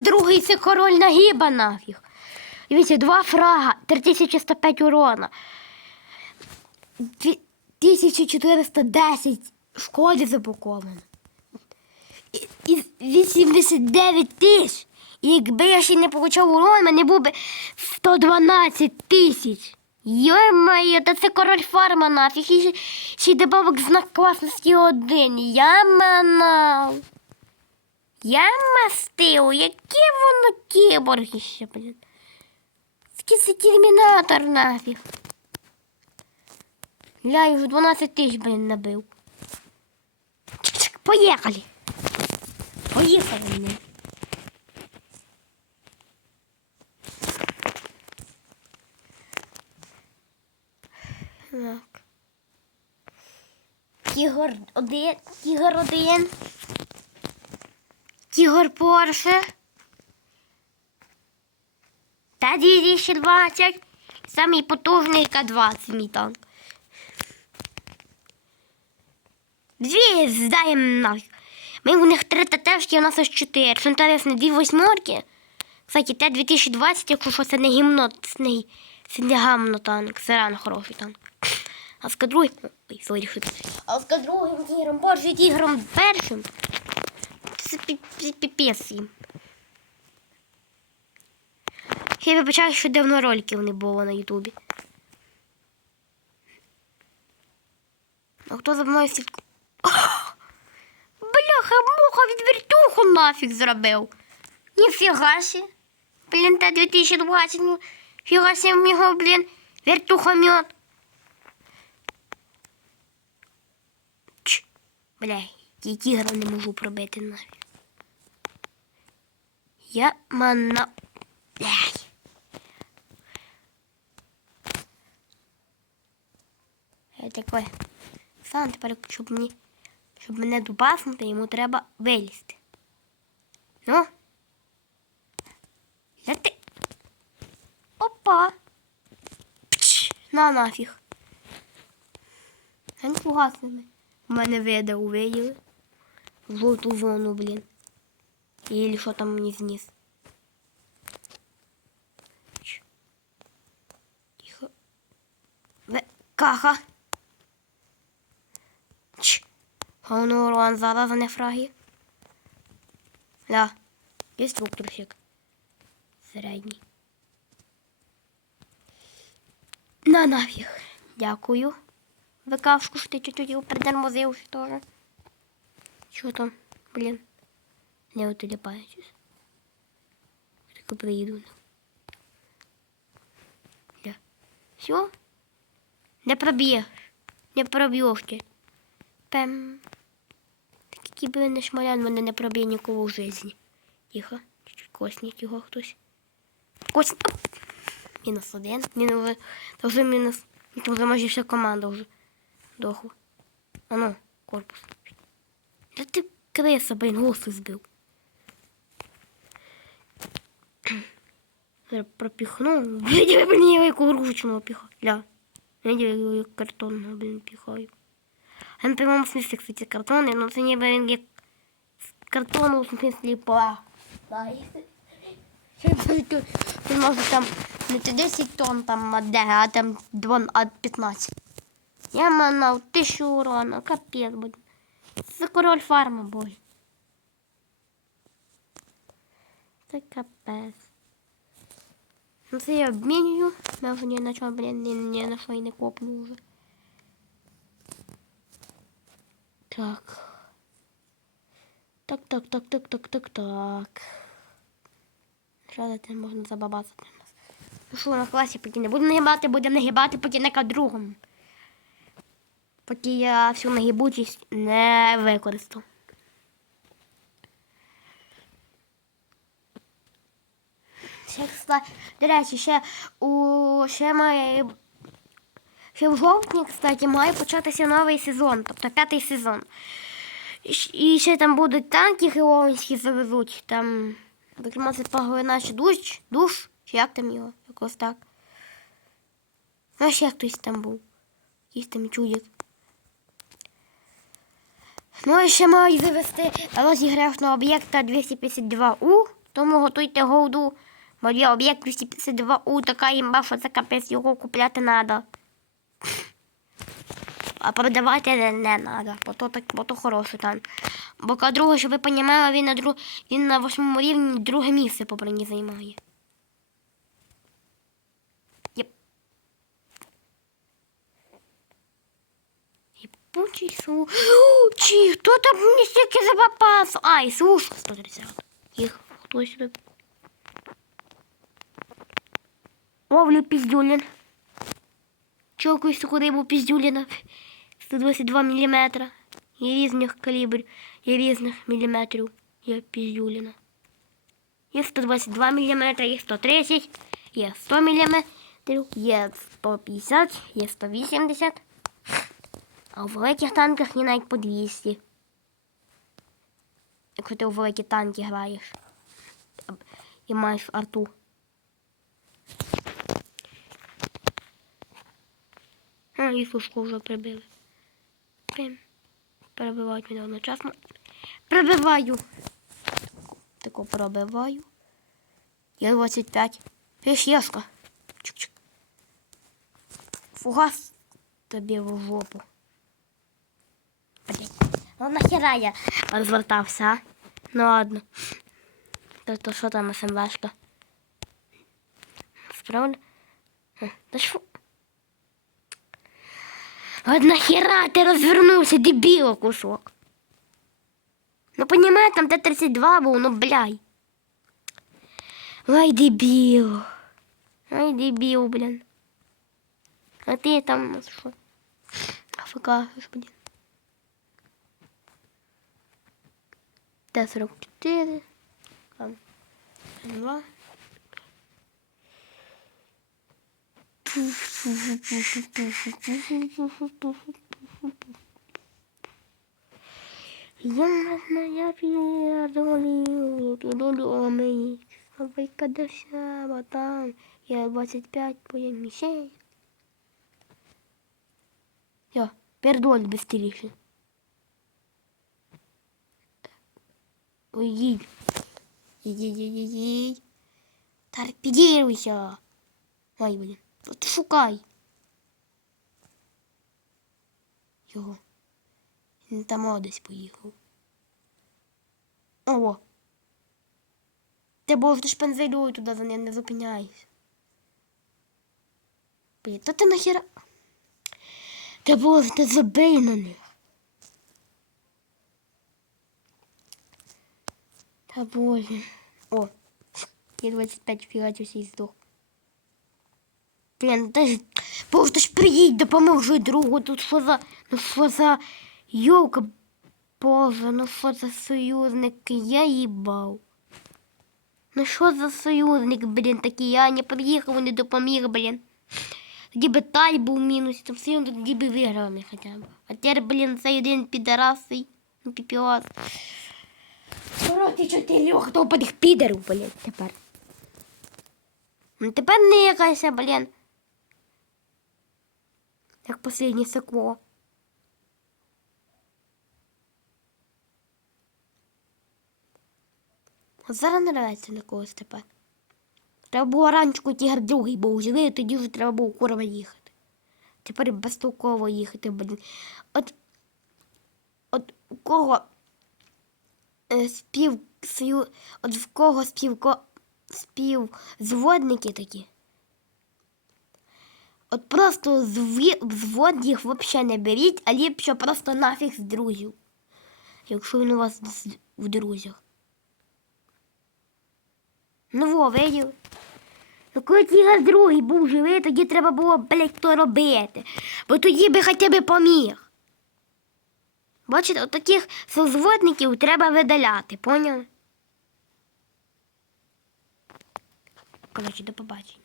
Другий це король нагіба нафіг. Дивіться, два фрага, 3105 урона. 1410 шкоди запаковано. І, і 89 тисяч. І якби я ще не получав урон, мене був би 112 тисяч. Йо-моє, та це король фарма нафіг. І ще, ще й добавок знак класності один. Я манав. Я мастив, яке воно кіборги ще, блін. Це термінатор нафіг. Я вже 12 тисяч, блін, набив. Чик-чик, поїхали. Поїхали, блін. Так. Тігр один, тігр один. Тігр Порше. Та 2020. Самий потужний К-20 мій танк. Дві здаємо нафіг. Ми у них три ТТшки, у нас аж чотири. Що інтересно, дві восьмерки. Кстати, Т-2020, якщо що, це не гімно, це не, це не гамно танк, це рано хороший танк. А з К-другим, ой, сорі, що це. А з К-другим тігром, боже, тігром першим. Це пі- пі- піпець їм. Я вибачаю, що давно роликів не було на Ютубі. А хто за мною слідкує? Бляха, муха від вертуху нафіг зробив. Ніфіга сі. Блін, та 2020, ну, фіга сі в блін, вертухомет. Ч, бля, ті тігра не можу пробити нафіг. Я мана... Блядь. Я такой. Сам тепер, щоб мені, щоб мене дубаснути, йому треба вилізти. Ну. Лети. Опа. Пч, на нафіг. Я не з. У мене вида увиділи. В жовту зону, блін. Или що там. Ч. Тихо. Ве, каха. Ч. А ну урон зараз а не фраги. Ля. Деструкторщик. Середній. На нафіг. Дякую. Викавшку, що ти чуть-чуть притормозив ще теж. Що там? Блін. Не отеліпаючись. Тільки приїду. Я. Все? Не проб'єш. Не проб'єш ти. Пем. Такий би шмалян мене не проб'є нікого в житті. Тихо. Чуть-чуть косніть його хтось. Кось. Мінус один. Мінус. Та вже мінус. Ну, Там вже майже вся команда вже. А ну, корпус. Та ти криса, блін, гуси збив. Зараз пропіхну. Видів мені яку ручного піха. Ля. Видів, як картонного, блін, піхаю. А на прямому смислі, кстати, картонний, но ніби він як з картону, в смислі, па. Він може там не 10 тонн там де, а там 2, а 15. Я манав тисячу урона, капець, блін. Це король фарма, бой. Це капець. Ну це я обмінюю. Я вже ні на чому, блін, ні, ні на що і не копну вже. Так. Так, так, так, так, так, так, так. Що це можна забабасити нас? Ну що на класі поки не буду нагибати, буде нагибати поки на другому. Поки я всю нагибучість не використав. До речі, ще у ще має ще в жовтні, кстати, має початися новий сезон, тобто п'ятий сезон. І, ще там будуть танки хеловінські завезуть. Там, зокрема, це паговий наш душ, душ, чи як там його, якось так. А ще хтось там був. Якийсь там чудик. Ну і ще мають завести розіграш на об'єкта 252У. Тому готуйте голду. Бо є об'єкт 252 у така імба, що це капець його купляти треба. А продавати не, треба, бо то, так, бо то хороший танк. Бо кадруга, щоб ви розуміли, він на, друг, він на восьмому рівні друге місце по броні займає. Єпучий су. Чи хто там мені стільки запапав? Ай, суш 130. Їх хтось би. Ловлю піздюлін. Чокаюсь таку рибу піздюліна. 122 мм. Є різних калібрів, є різних міліметрів. Є піздюліна. Є 122 мм, є 130, є 100 мм, є 150, є 180. А у великих танках є навіть по 200. Якщо ти у великі танки граєш. І маєш арту. А, і сушку вже прибили. Перебивають мене одночасно. Прибиваю. Таку пробиваю. Є 25. Пішєшка. Чик-чик. Фугас тобі в жопу. Ну нахера я розвертався, а? Ну ладно. То, то що там СМВшка? Справді? Е, Та ж. От нахера ти розвернувся, дебіло кусок. Ну, понімаєш, там Т-32 був, ну, бляй. Ай, дебіл. Ай, дебіл, блін. А ти там, що? АФК, блін. Т-44. Там. Два. Я моя долю, долю мої. Собака дося, бо там я 25 твоє мішень. Все, пердоль быстріше. Ой, їдь. Їдь, їдь, їдь, їдь, їдь. Торпедируйся. Ай, блін. От шукай. Його. Він там десь поїхав. Ого. Ти боже, ти шпензелюй туди за ним, не зупиняйся. Блін, та ти нахера. Та боже, ти забий на них. Та боже. О, є 25 піратів всі здох. Блін, ти ж, боже, ти ж приїдь, допоможи другу, тут що за, ну що за, йолка, боже, ну що за союзник, я їбав. Ну що за союзник, блін, такий, я не приїхав, не допоміг, блін. Тоді би тай був в мінусі, то все тоді би виграли хоча б. А тепер, блін, цей один підарасий, ну піпіос. Проти чотирьох довбаних підерів, блін, тепер. Ну тепер не якайся, блін. Як последнє секло. А зараз не рветься на когось тепер. Треба було ранчику тігр другий був живий, тоді вже треба було курва їхати. Тепер безтолково їхати, блін. От, от у кого е, спів сою, от в кого співко, співзводники такі. От просто взвод їх взагалі не беріть, а ліпше просто нафіг з друзів. Якщо він у вас в друзях. Ну во, видів. Ну коли тігр другий був живий, тоді треба було, блядь, то робити. Бо тоді би хоча б поміг. Бачите, от таких созводників треба видаляти, поняли? Коротше, до побачення.